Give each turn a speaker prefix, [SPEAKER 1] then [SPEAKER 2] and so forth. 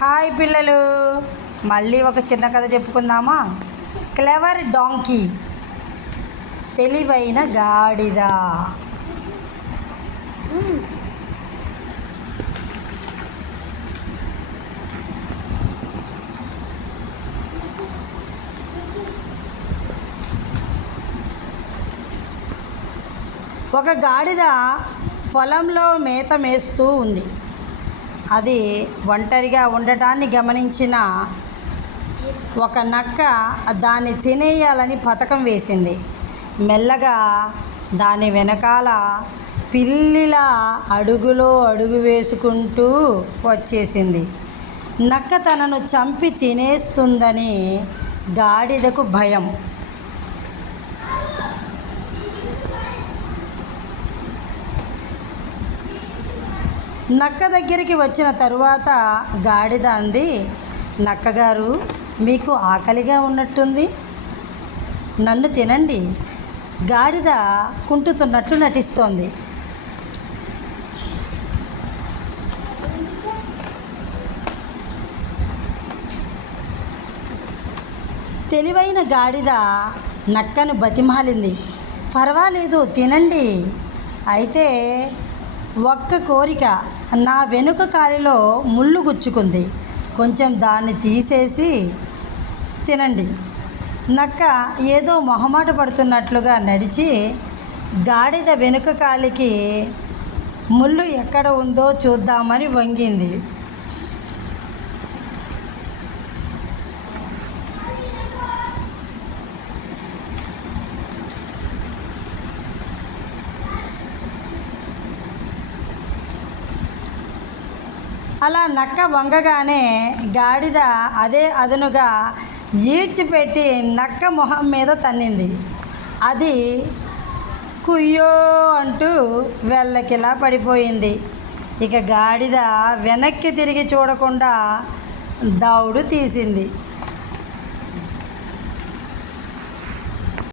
[SPEAKER 1] Hi పిల్లలు. మళ్ళీ ఒక చిన్న కథ చెప్పుకుందామా? Clever donkey. తెలివైన గాడిద. ఒక గాడిద పొలంలో మేత మేస్తూ ఉంది. అది ఒంటరిగా ఉండటాన్ని గమనించిన ఒక నక్క దాన్ని తినేయాలని పథకం వేసింది. మెల్లగా దాని వెనకాల పిల్లిలా అడుగులో అడుగు వేసుకుంటూ వచ్చేసింది. నక్క తనను చంపి తినేస్తుందని గాడిదకు భయం. నక్క దగ్గరికి వచ్చిన తరువాత గాడిద అంది నక్కగారు మీకు ఆకలిగా ఉన్నట్టుంది. నన్ను తినండి గాడిద కుంటుతున్నట్లు నటిస్తోంది. తెలివైన గాడిద నక్కను బతిమాలింది. పర్వాలేదు తినండి. అయితే ఒక్క కోరిక నా వెనుక కాలిలో ముళ్ళు గుచ్చుకుంది. కొంచెం దాన్ని తీసేసి తినండి. నక్క ఏదో మొహమాట పడుతున్నట్లుగా నడిచి గాడిద వెనుక కాలికి ముళ్ళు ఎక్కడ ఉందో చూద్దామని వంగింది. అలా నక్క వంగగానే గాడిద అదే అదనుగా ఈడ్చిపెట్టి నక్క మొహం మీద తన్నింది. అది కుయ్యో అంటూ వెళ్ళకిలా పడిపోయింది. ఇక గాడిద వెనక్కి తిరిగి చూడకుండా దౌడు తీసింది.